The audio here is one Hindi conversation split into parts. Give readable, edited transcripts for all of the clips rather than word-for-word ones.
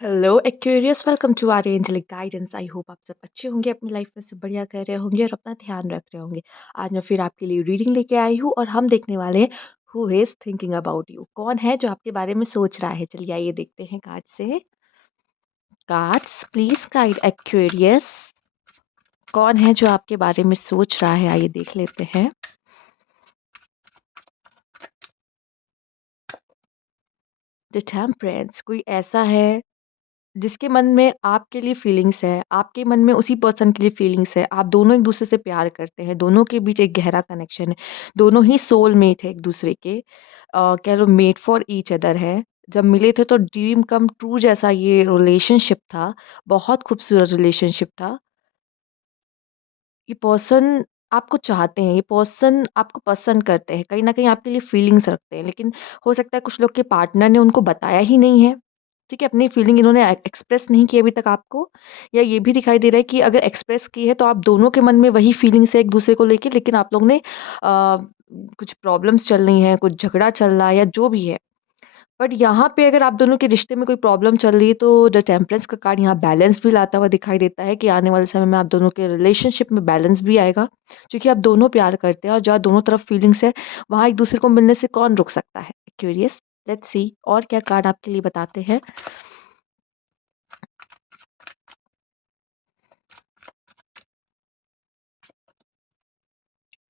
Hello Aquarius, welcome to our angelic guidance. I hope आप सब अच्छे होंगे, अपनी लाइफ में सब बढ़िया कर रहे होंगे और अपना ध्यान रख रहे होंगे। आज मैं फिर आपके लिए रीडिंग लेके आई हूँ और हम देखने वाले हैं who is thinking about you. कौन है जो आपके बारे में सोच रहा है? चलिए आइए देखते हैं कार्ड से। Cards please guide Aquarius. कौन है जो आपके बारे में सोच रहा है? आइए देख लेते हैं। द टेम्परेंस, कोई ऐसा है जिसके मन में आपके लिए फीलिंग्स है, आपके मन में उसी पर्सन के लिए फीलिंग्स है। आप दोनों एक दूसरे से प्यार करते हैं, दोनों के बीच एक गहरा कनेक्शन है, दोनों ही सोलमेट है एक दूसरे के। कह लो मेड फॉर ईच अदर है। जब मिले थे तो ड्रीम कम ट्रू जैसा ये रिलेशनशिप था। बहुत खूबसूरत रिलेशनशिप था। ये पर्सन आपको चाहते हैं, ये पर्सन आपको पसंद करते हैं, कहीं न कहीं आपके लिए फीलिंग्स रखते हैं, लेकिन हो सकता है कुछ लोग के पार्टनर ने उनको बताया ही नहीं है, ठीक है? अपनी फीलिंग इन्होंने एक्सप्रेस नहीं की अभी तक आपको, या ये भी दिखाई दे रहा है कि अगर एक्सप्रेस की है तो आप दोनों के मन में वही फीलिंग्स है एक-दूसरे को लेके, लेकिन आप लोग ने कुछ प्रॉब्लम्स चल रही हैं, कुछ झगड़ा चल रहा है या जो भी है। बट यहाँ पे अगर आप दोनों के रिश्ते में कोई प्रॉब्लम चल रही है तो द टेम्परेंस का कार्ड यहाँ बैलेंस भी लाता हुआ दिखाई देता है कि आने वाले समय में आप दोनों के रिलेशनशिप में बैलेंस भी आएगा, क्योंकि आप दोनों प्यार करते हैं और जहाँ दोनों तरफ फीलिंग्स है वहाँ एक दूसरे को मिलने से कौन रुक सकता है? क्यूरियस, लेट्स सी और क्या कार्ड आपके लिए बताते हैं।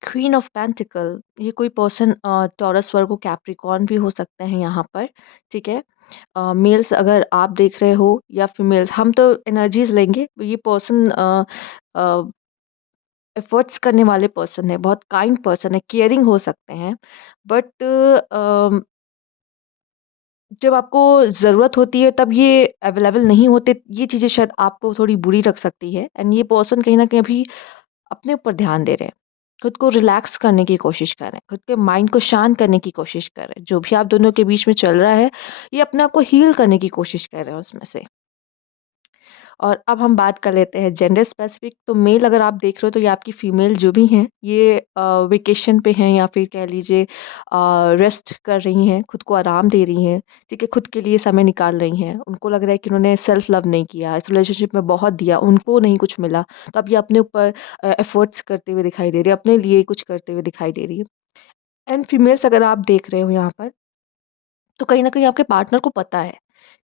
क्वीन ऑफ पेंटिकल, ये कोई पर्सन टॉरस वर्गो कैप्रिकॉर्न भी हो सकते हैं यहाँ पर, ठीक है? मेल्स अगर आप देख रहे हो या फीमेल्स, हम तो एनर्जीज लेंगे। ये पर्सन एफर्ट्स करने वाले पर्सन है, बहुत काइंड पर्सन है, केयरिंग हो सकते हैं। बट जब आपको ज़रूरत होती है तब ये अवेलेबल नहीं होते, ये चीज़ें शायद आपको थोड़ी बुरी रख सकती है। एंड ये पर्सन कहीं न कहीं अभी अपने ऊपर ध्यान दे रहे हैं। खुद को रिलैक्स करने की कोशिश कर रहे हैं, खुद के माइंड को शांत करने की कोशिश कर रहे हैं। जो भी आप दोनों के बीच में चल रहा है, ये अपने आप को हील करने की कोशिश कर रहे हैं उसमें से। और अब हम बात कर लेते हैं जेंडर स्पेसिफिक। तो मेल अगर आप देख रहे हो तो ये आपकी फीमेल जो भी हैं, ये वेकेशन पे हैं या फिर कह लीजिए रेस्ट कर रही हैं, खुद को आराम दे रही हैं, ठीक है? खुद के लिए समय निकाल रही हैं। उनको लग रहा है कि उन्होंने सेल्फ लव नहीं किया, इस रिलेशनशिप में बहुत दिया, उनको नहीं कुछ मिला। तो अब ये अपने ऊपर एफर्ट्स करते हुए दिखाई दे रही है, अपने लिए कुछ करते हुए दिखाई दे रही है। एंड फीमेल्स अगर आप देख रहे हो यहाँ पर, तो कहीं न कहीं आपके पार्टनर को पता है।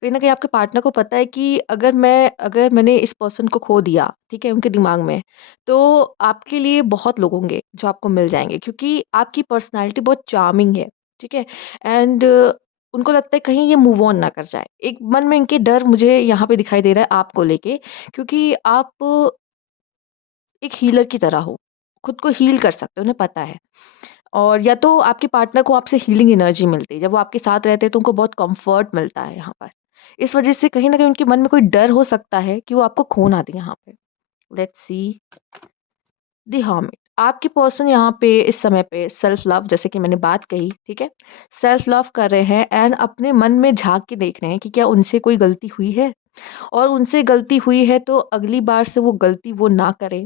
कहीं न कहीं आपके पार्टनर को पता है कि अगर मैंने इस पर्सन को खो दिया, ठीक है, उनके दिमाग में, तो आपके लिए बहुत लोग होंगे जो आपको मिल जाएँगे, क्योंकि आपकी पर्सनैलिटी बहुत चार्मिंग है, ठीक है? एंड उनको लगता है कहीं ये मूव ऑन ना कर जाए। एक मन में इनके डर मुझे यहाँ पे दिखाई दे रहा है आपको लेके, क्योंकि आप एक हीलर की तरह हो, खुद को हील कर सकते हो, उन्हें पता है। और या तो आपके पार्टनर को आपसे हीलिंग एनर्जी मिलती है, जब वो आपके साथ रहते हैं तो उनको बहुत कंफर्ट मिलता है यहाँ पर। इस वजह से कहीं न कहीं उनके मन में कोई डर हो सकता है कि वो आपको खो ना दें यहाँ पे। लेट्स सी द हर्मिट, आपके पर्सन यहाँ पे इस समय पे सेल्फ लव, जैसे कि मैंने बात कही, ठीक है? सेल्फ लव कर रहे हैं एंड अपने मन में झाँक के देख रहे हैं कि क्या उनसे कोई गलती हुई है? और उनसे गलती हुई है तो अगली बार से वो गलती वो ना करें।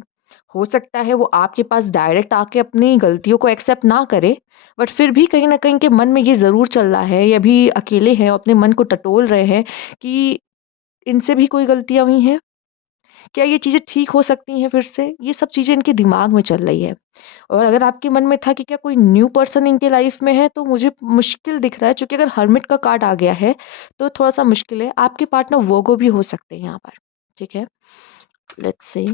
हो सकता है वो आपके पास डायरेक्ट आके अपनी गलतियों को एक्सेप्ट ना करे, बट फिर भी कहीं न कहीं के मन में ये ज़रूर चल रहा है, या अभी अकेले हैं, अपने मन को टटोल रहे हैं कि इनसे भी कोई गलतियाँ हुई हैं? क्या ये चीज़ें ठीक हो सकती हैं फिर से? ये सब चीज़ें इनके दिमाग में चल रही है। और अगर आपके मन में था कि क्या कोई न्यू पर्सन इनके लाइफ में है, तो मुझे मुश्किल दिख रहा है, क्योंकि अगर हर्मिट का कार्ड आ गया है, तो थोड़ा-सा मुश्किल है। आपके पार्टनर वर्गो भी हो सकते हैं यहाँ पर, ठीक है? Let's see.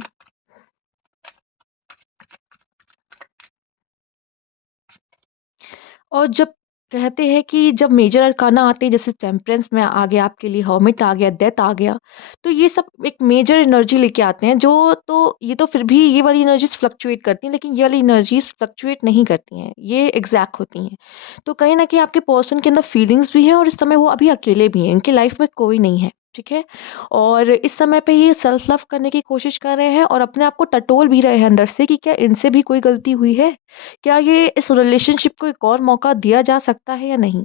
और जब कहते हैं कि जब मेजर अरकाना आते हैं, जैसे टेम्परेंस में आ गया आपके लिए, हर्मिट आ गया, डेथ आ गया, तो ये सब एक मेजर एनर्जी लेके आते हैं, जो तो ये तो फिर भी ये वाली एनर्जीज़ फ्लक्चुएट करती हैं, लेकिन ये वाली एनर्जीज़ फ्लक्चुएट नहीं करती हैं, ये एग्ज़ैक्ट होती हैं। तो कहीं न कहीं आपके पर्सन के अंदर फीलिंग्स भी हैं और इस समय वो अभी अकेले भी हैं, इनकी लाइफ़ में कोई नहीं है, ठीक है? और इस समय पे ये सेल्फ लव करने की कोशिश कर रहे हैं और अपने आप को टटोल भी रहे हैं अंदर से कि क्या इनसे भी कोई गलती हुई है? क्या ये इस रिलेशनशिप को एक और मौका दिया जा सकता है या नहीं?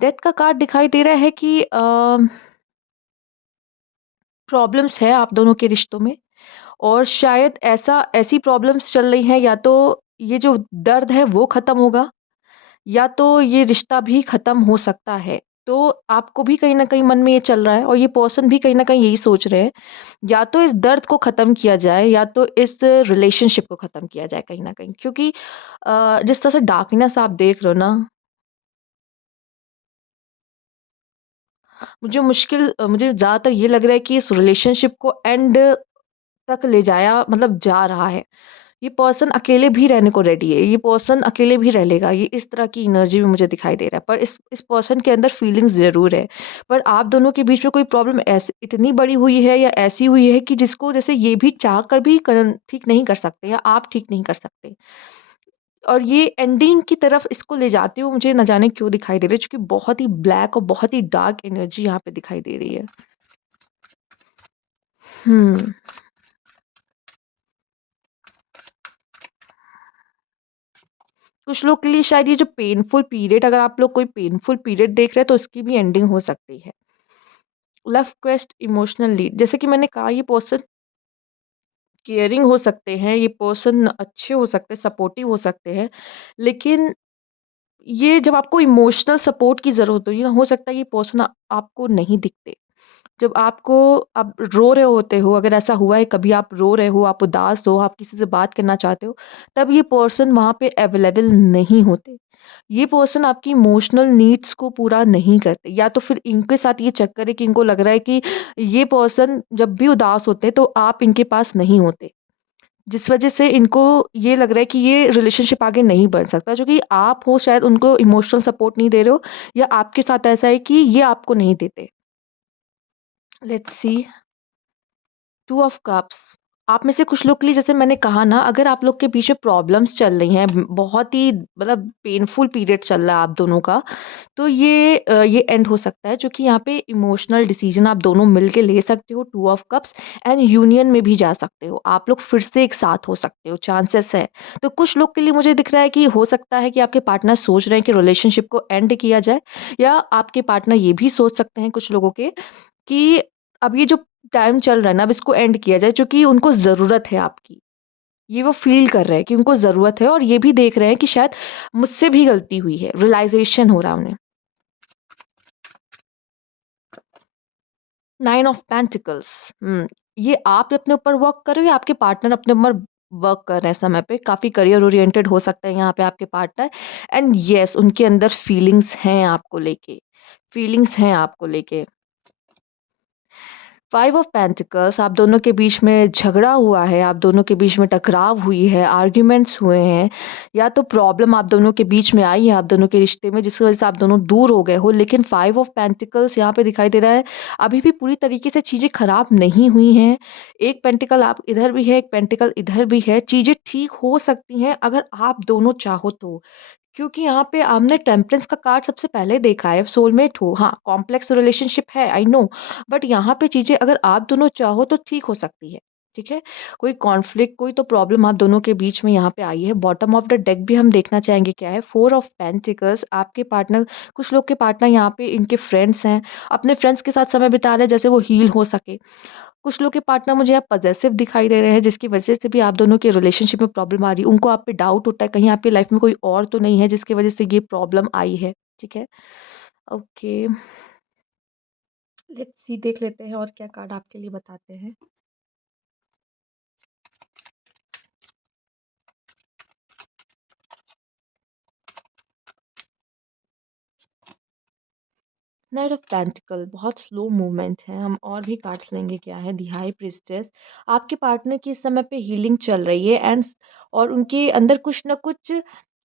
डेथ का कार्ड दिखाई दे रहा है कि प्रॉब्लम्स है आप दोनों के रिश्तों में, और शायद ऐसी प्रॉब्लम्स चल रही हैं, या तो ये जो दर्द है वो ख़त्म होगा, या तो ये रिश्ता भी ख़त्म हो सकता है। तो आपको भी कहीं न कहीं मन में ये चल रहा है और ये पर्सन भी कहीं न कहीं यही सोच रहे हैं, या तो इस दर्द को ख़त्म किया जाए या तो इस रिलेशनशिप को ख़त्म किया जाए कहीं न कहीं। क्योंकि जिस तरह से डार्कनेस आप देख रहे हो ना, मुझे ज़्यादातर ये लग रहा है कि इस रिलेशनशिप को एंड तक ले जाया मतलब जा रहा है। ये पर्सन अकेले भी रहने को रेडी है, ये पर्सन अकेले भी रह लेगा, ये इस तरह की एनर्जी भी मुझे दिखाई दे रहा है। पर इस पर्सन के अंदर फीलिंग्स ज़रूर है, पर आप दोनों के बीच में कोई प्रॉब्लम ऐसी इतनी बड़ी हुई है या ऐसी हुई है कि जिसको जैसे ये भी चाह कर भी ठीक नहीं कर सकते या आप ठीक नहीं कर सकते। और ये एंडिंग की तरफ इसको ले जाते हुए मुझे न जाने क्यों दिखाई दे रही है, क्योंकि बहुत ही ब्लैक और बहुत ही डार्क एनर्जी यहाँ पे दिखाई दे रही है। हुँ। कुछ लोग के लिए शायद ये जो पेनफुल पीरियड, अगर आप लोग कोई पेनफुल पीरियड देख रहे हैं तो उसकी भी एंडिंग हो सकती है। लव क्वेस्ट इमोशनल लीड, जैसे कि मैंने कहा, ये पर्सन केयरिंग हो सकते हैं, ये पर्सन अच्छे हो सकते हैं, सपोर्टिव हो सकते हैं। लेकिन ये जब आपको इमोशनल सपोर्ट की ज़रूरत होगी ना, हो सकता है ये पर्सन आपको नहीं दिखते। जब आप रो रहे होते हो, अगर ऐसा हुआ है कभी, आप रो रहे हो, आप उदास हो, आप किसी से बात करना चाहते हो, तब ये पर्सन वहाँ पे अवेलेबल नहीं होते। ये पर्सन आपकी इमोशनल नीड्स को पूरा नहीं करते, या तो फिर इनके साथ ये चक्कर है कि इनको लग रहा है कि ये पर्सन जब भी उदास होते हैं तो आप इनके पास नहीं होते। जिस वजह से इनको ये लग रहा है कि ये रिलेशनशिप आगे नहीं बढ़ सकता, जो कि आप हो शायद उनको इमोशनल सपोर्ट नहीं दे रहे हो, या आपके साथ ऐसा है कि ये आपको नहीं देते। Let's see. Two of cups, आप में से कुछ लोग के लिए, जैसे मैंने कहा ना, अगर आप लोग के बीच में प्रॉब्लम्स चल रही हैं, बहुत ही मतलब पेनफुल पीरियड चल रहा है आप दोनों का, तो ये एंड हो सकता है, जो कि यहाँ पे इमोशनल डिसीजन आप दोनों मिल के ले सकते हो, two of cups, and union में भी जा सकते हो, आप लोग फिर से एक साथ हो सकते हो, चांसेस है। तो कुछ लोग के लिए मुझे दिख रहा है कि हो सकता है कि आपके पार्टनर सोच रहे हैं कि रिलेशनशिप को एंड किया जाए, या आपके पार्टनर ये भी सोच सकते हैं कुछ लोगों के कि अब ये जो टाइम चल रहा है ना, अब इसको एंड किया जाए, क्योंकि उनको ज़रूरत है आपकी। ये वो फ़ील कर रहे हैं कि उनको ज़रूरत है, और ये भी देख रहे हैं कि शायद मुझसे भी गलती हुई है, रियलाइज़ेशन हो रहा है उन्हें। 9 ऑफ पेंटिकल्स, ये आप अपने ऊपर वर्क कर रहे हो या आपके पार्टनर अपने ऊपर वर्क कर रहे हैं समय पे? काफ़ी करियर ओरिएंटेड हो सकता है यहाँ पे आपके पार्टनर, एंड येस, उनके अंदर फीलिंग्स हैं आपको लेके। 5 ऑफ पेंटिकल्स, आप दोनों के बीच में झगड़ा हुआ है, आप दोनों के बीच में टकराव हुई है, आर्ग्यूमेंट्स हुए हैं, या तो प्रॉब्लम आप दोनों के बीच में आई है आप दोनों के रिश्ते में, जिसकी वज़ह से आप दोनों दूर हो गए हो। लेकिन 5 ऑफ पेंटिकल्स यहाँ पे दिखाई दे रहा है, अभी भी पूरी तरीके से चीज़ें खराब नहीं हुई हैं। एक पेंटिकल आप इधर भी है, एक पेंटिकल इधर भी है। चीज़ें ठीक हो सकती हैं अगर आप दोनों चाहो तो। क्योंकि यहाँ पे आपने टेम्परेंस का कार्ड सबसे पहले देखा है, सोलमेट हो, हाँ, कॉम्प्लेक्स रिलेशनशिप है, आई नो, बट यहाँ पे चीज़ें अगर आप दोनों चाहो तो ठीक हो सकती है, ठीक है? कोई कॉन्फ्लिक्ट, कोई तो प्रॉब्लम आप दोनों के बीच में यहाँ पे आई है। बॉटम ऑफ द डेक भी हम देखना चाहेंगे क्या है, 4 ऑफ पेंटिकल्स, आपके पार्टनर, कुछ लोग के पार्टनर यहाँ पे इनके फ्रेंड्स हैं, अपने फ्रेंड्स के साथ समय बिता रहे हैं जैसे वो हील हो सके। कुछ लोग के पार्टनर मुझे यहाँ पॉसेसिव दिखाई दे रहे हैं, जिसकी वजह से भी आप दोनों के रिलेशनशिप में प्रॉब्लम आ रही है। उनको आप पे डाउट होता है, कहीं आपकी लाइफ में कोई और तो नहीं है जिसकी वजह से ये प्रॉब्लम आई है, ठीक है? ओके, लेट्स सी, देख लेते हैं और क्या कार्ड आपके लिए बताते हैं। नाइट ऑफ पेंटिकल, बहुत स्लो मूवमेंट है, हम और भी कार्ड्स लेंगे क्या है। दी हाई प्रीस्टेस, आपके पार्टनर की इस समय पे हीलिंग चल रही है, एंड और उनके अंदर कुछ ना कुछ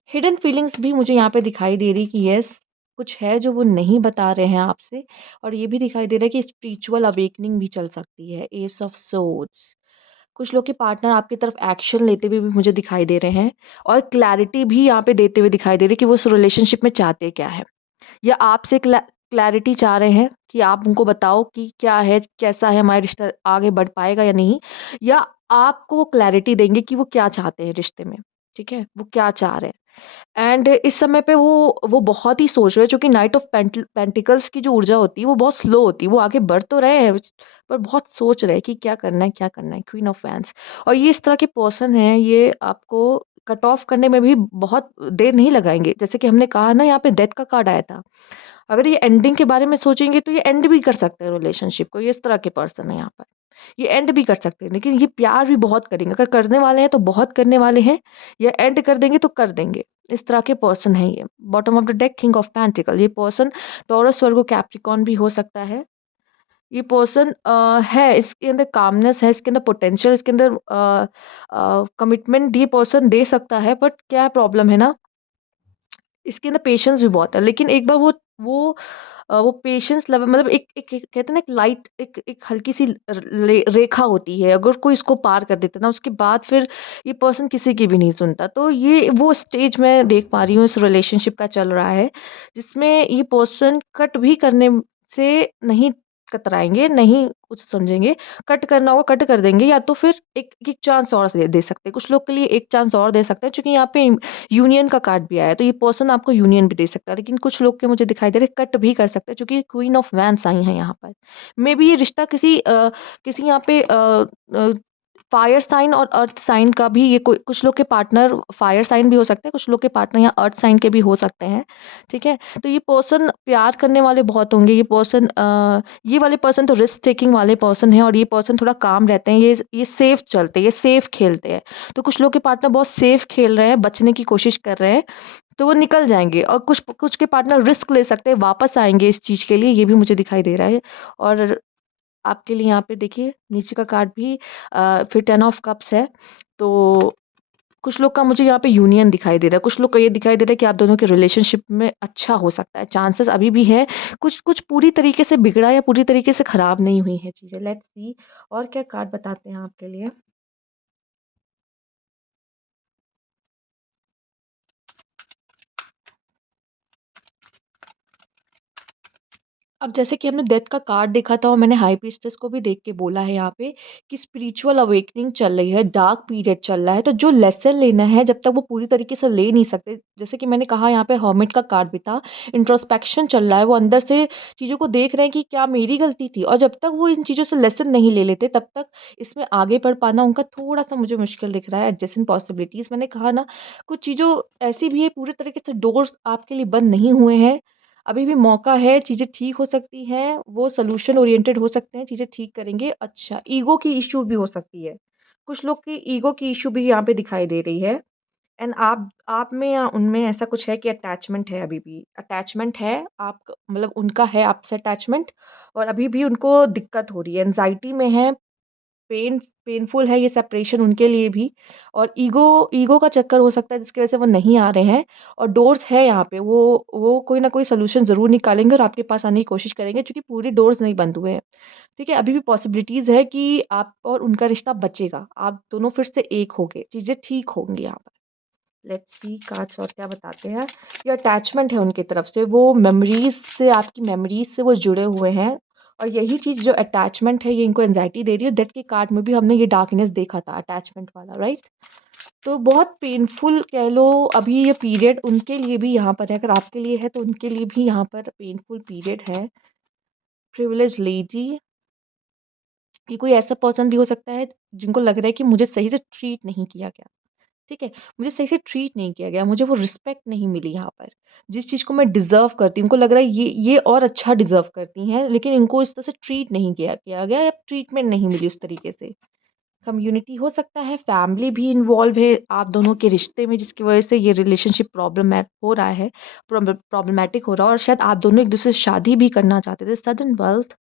हिडन फीलिंग्स भी मुझे यहाँ पे दिखाई दे रही कि यस, कुछ है जो वो नहीं बता रहे हैं आपसे, और ये भी दिखाई दे रहा है कि स्पिरिचुअल अवेकनिंग भी चल सकती है। एस ऑफ सोर्ड्स, कुछ लोग के पार्टनर आपकी तरफ एक्शन लेते हुए भी मुझे दिखाई दे रहे हैं, और क्लैरिटी भी यहाँ पे देते हुए दिखाई दे रही है कि वो उस रिलेशनशिप में चाहते क्या है, या आपसे क्लैरिटी चाह रहे हैं कि आप उनको बताओ कि क्या है, कैसा है, हमारा रिश्ता आगे बढ़ पाएगा या नहीं, या आपको वो क्लैरिटी देंगे कि वो क्या चाहते हैं रिश्ते में, ठीक है? वो क्या चाह रहे हैं। एंड इस समय पे वो बहुत ही सोच रहे हैं, क्योंकि नाइट ऑफ पेंटिकल्स की जो ऊर्जा होती है वो बहुत स्लो होती है, वो आगे बढ़ तो रहे हैं पर बहुत सोच रहे हैं कि क्या करना है, क्या करना है। क्वीन ऑफ वैंड्स, और ये इस तरह के पर्सन हैं, ये आपको कट ऑफ करने में भी बहुत देर नहीं लगाएंगे। जैसे कि हमने कहा ना, यहाँ पे डेथ का कार्ड आया था, अगर ये एंडिंग के बारे में सोचेंगे तो ये एंड भी कर सकते हैं रिलेशनशिप को, ये इस तरह के पर्सन है यहाँ पर। ये एंड भी कर सकते हैं, लेकिन ये प्यार भी बहुत करेंगे, अगर करने वाले हैं तो बहुत करने वाले हैं, या एंड कर देंगे तो कर देंगे। इस तरह के पर्सन है ये। Bottom of the deck king of pentacle, ये पर्सन टॉरस वर्गो कैप्रिकॉर्न भी हो सकता है। ये पर्सन है, इसके अंदर कामनेस है, इसके अंदर पोटेंशियल, इसके अंदर कमिटमेंट ये पर्सन दे सकता है, बट क्या प्रॉब्लम है ना, इसके अंदर पेशेंस भी बहुत है। लेकिन एक बार वो पेशेंस लेवल, मतलब एक कहते हैं ना, एक लाइट, एक हल्की सी रेखा होती है, अगर कोई इसको पार कर देता है ना, उसके बाद फिर ये पर्सन किसी की भी नहीं सुनता। तो ये वो स्टेज मैं देख पा रही हूँ इस रिलेशनशिप का चल रहा है, जिसमें ये पर्सन कट भी करने से नहीं कतराएंगे, नहीं कुछ समझेंगे। कट करना होगा कट कर देंगे, या तो फिर एक एक चांस और दे सकते हैं। कुछ लोग के लिए एक चांस और दे सकते हैं, क्योंकि यहाँ पे यूनियन का कार्ड भी आया है, तो ये पर्सन आपको यूनियन भी दे सकता है। लेकिन कुछ लोग के मुझे दिखाई दे रहे कट भी कर सकते हैं, क्योंकि क्वीन ऑफ वैंस आई है यहाँ पर। मे बी ये रिश्ता किसी यहाँ पे फायर साइन और अर्थ साइन का भी, ये कोई कुछ लोग के पार्टनर फायर साइन भी हो सकते हैं, कुछ लोग के पार्टनर यहाँ अर्थ साइन के भी हो सकते हैं। ठीक है, तो ये पर्सन प्यार करने वाले बहुत होंगे। ये वाले पर्सन तो रिस्क टेकिंग वाले पर्सन है, और ये पर्सन थोड़ा काम रहते हैं, ये सेफ चलते हैं, ये सेफ खेलते हैं। तो कुछ लोग के पार्टनर बहुत सेफ खेल रहे हैं, बचने की कोशिश कर रहे हैं, तो वो निकल जाएंगे। और कुछ कुछ के पार्टनर रिस्क ले सकते हैं, वापस आएंगे इस चीज़ के लिए, ये भी मुझे दिखाई दे रहा है। और आपके लिए यहाँ पे देखिए नीचे का कार्ड भी फिर 10 ऑफ कप्स है। तो कुछ लोग का मुझे यहाँ पे यूनियन दिखाई दे रहा है, कुछ लोग का ये दिखाई दे रहा है कि आप दोनों के रिलेशनशिप में अच्छा हो सकता है, चांसेस अभी भी है। कुछ कुछ पूरी तरीके से बिगड़ा या पूरी तरीके से खराब नहीं हुई है चीज़ें। लेट्स सी और क्या कार्ड बताते हैं आपके लिए। अब जैसे कि हमने डेथ का कार्ड देखा था, और मैंने हाई प्रीस्टेस को भी देख के बोला है यहाँ पे कि स्पिरिचुअल अवेकनिंग चल रही है, डार्क पीरियड चल रहा है। तो जो लेसन लेना है, जब तक वो पूरी तरीके से ले नहीं सकते, जैसे कि मैंने कहा यहाँ पे हर्मिट का कार्ड भी था, इंट्रोस्पेक्शन चल रहा है, वो अंदर से चीज़ों को देख रहे हैं कि क्या मेरी गलती थी। और जब तक वो इन चीज़ों से लेसन नहीं ले लेते, तब तक इसमें आगे बढ़ पाना उनका थोड़ा सा मुझे मुश्किल दिख रहा है। एडजस्टिंग पॉसिबिलिटीज़, मैंने कहा ना, कुछ चीज़ों ऐसी भी है, पूरे तरीके से डोर्स आपके लिए बंद नहीं हुए हैं, अभी भी मौका है, चीज़ें ठीक हो सकती हैं, वो सॉल्यूशन ओरिएंटेड हो सकते हैं, चीज़ें ठीक करेंगे। अच्छा, ईगो की इश्यू भी हो सकती है, कुछ लोग की ईगो की इश्यू भी यहाँ पे दिखाई दे रही है। एंड आप में या उनमें ऐसा कुछ है कि अटैचमेंट है, अभी भी अटैचमेंट है, आप मतलब उनका है आपसे अटैचमेंट, और अभी भी उनको दिक्कत हो रही है, एंग्जाइटी में है, पेनफुल है ये सेपरेशन उनके लिए भी। और ईगो का चक्कर हो सकता है, जिसकी वजह से वो नहीं आ रहे हैं। और डोर्स है यहाँ पे, वो कोई ना कोई सोल्यूशन ज़रूर निकालेंगे और आपके पास आने की कोशिश करेंगे, क्योंकि पूरे डोर्स नहीं बंद हुए हैं। ठीक है, अभी भी पॉसिबिलिटीज़ है कि आप और उनका रिश्ता बचेगा, आप दोनों फिर से एक होंगे, चीज़ें ठीक होंगी यहाँ पर। लेट्स सी कार्ड्स और क्या बताते हैं। ये अटैचमेंट है उनकी तरफ से, वो मेमोरीज़ से, आपकी मेमोरीज़ से वो जुड़े हुए हैं, और यही चीज़ जो अटैचमेंट है, ये इनको एंग्जाइटी दे रही है। डेथ के कार्ड में भी हमने ये डार्कनेस देखा था अटैचमेंट वाला, राइट। तो बहुत पेनफुल कह लो अभी ये पीरियड उनके लिए भी यहाँ पर है, अगर आपके लिए है तो उनके लिए भी यहाँ पर पेनफुल पीरियड है। प्रिविलेज लेडी, ये कोई ऐसा पर्सन भी हो सकता है जिनको लग रहा है कि मुझे सही से ट्रीट नहीं किया गया। ठीक है, मुझे सही से ट्रीट नहीं किया गया, मुझे वो रिस्पेक्ट नहीं मिली यहाँ पर, जिस चीज़ को मैं डिज़र्व करती हूँ। उनको लग रहा है ये और अच्छा डिज़र्व करती हैं, लेकिन इनको इस तरह से ट्रीट नहीं किया किया गया, या ट्रीटमेंट नहीं मिली उस तरीके से। कम्युनिटी हो सकता है, फैमिली भी इन्वॉल्व है आप दोनों के रिश्ते में, जिसकी वजह से ये रिलेशनशिप हो रहा है, प्रॉब्लमैटिक हो रहा है। और शायद आप दोनों एक-दूसरे से शादी भी करना चाहते थे। सडन वेल्थ,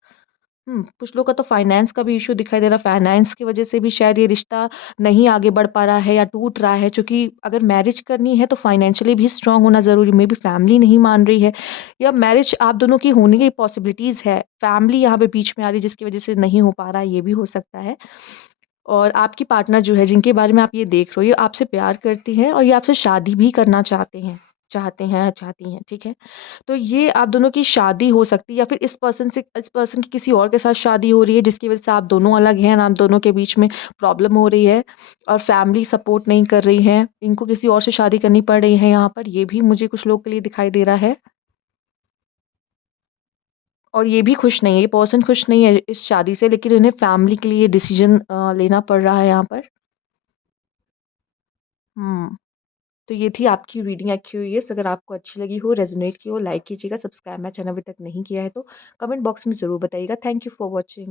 कुछ लोग का तो फाइनेंस का भी इश्यू दिखाई दे रहा है, फाइनेंस की वजह से भी शायद ये रिश्ता नहीं आगे बढ़ पा रहा है या टूट रहा है, क्योंकि अगर मैरिज करनी है तो फाइनेंशियली भी स्ट्रांग होना ज़रूरी, मे बी फैमिली नहीं मान रही है, या मैरिज आप दोनों की होने की पॉसिबिलिटीज़ है, फैमिली यहाँ पे बीच में आ रही है, जिसकी वजह से नहीं हो पा रहा है, ये भी हो सकता है। और आपकी पार्टनर जो है, जिनके बारे में आप ये देख रहे हो, ये आपसे प्यार करती हैं, और ये आपसे शादी भी करना चाहते हैं, चाहती हैं, ठीक है? तो ये आप दोनों की शादी हो सकती है, या फिर इस पर्सन की किसी और के साथ शादी हो रही है, जिसकी वजह से आप दोनों अलग हैं, आप दोनों के बीच में प्रॉब्लम हो रही है, और फैमिली सपोर्ट नहीं कर रही है, इनको किसी और से शादी करनी पड़ रही है यहाँ पर, ये भी मुझे कुछ लोग के लिए दिखाई दे रहा है। और ये भी खुश नहीं है, ये पर्सन खुश नहीं है इस शादी से, लेकिन उन्हें फैमिली के लिए डिसीजन लेना पड़ रहा है यहाँ पर। हुँ। तो ये थी आपकी रीडिंग एक्यूरियस। अगर आपको अच्छी लगी हो, रेजोनेट की हो, लाइक कीजिएगा। सब्सक्राइब मेरा चैनल अभी तक नहीं किया है तो कमेंट बॉक्स में ज़रूर बताइएगा। Thank you for watching.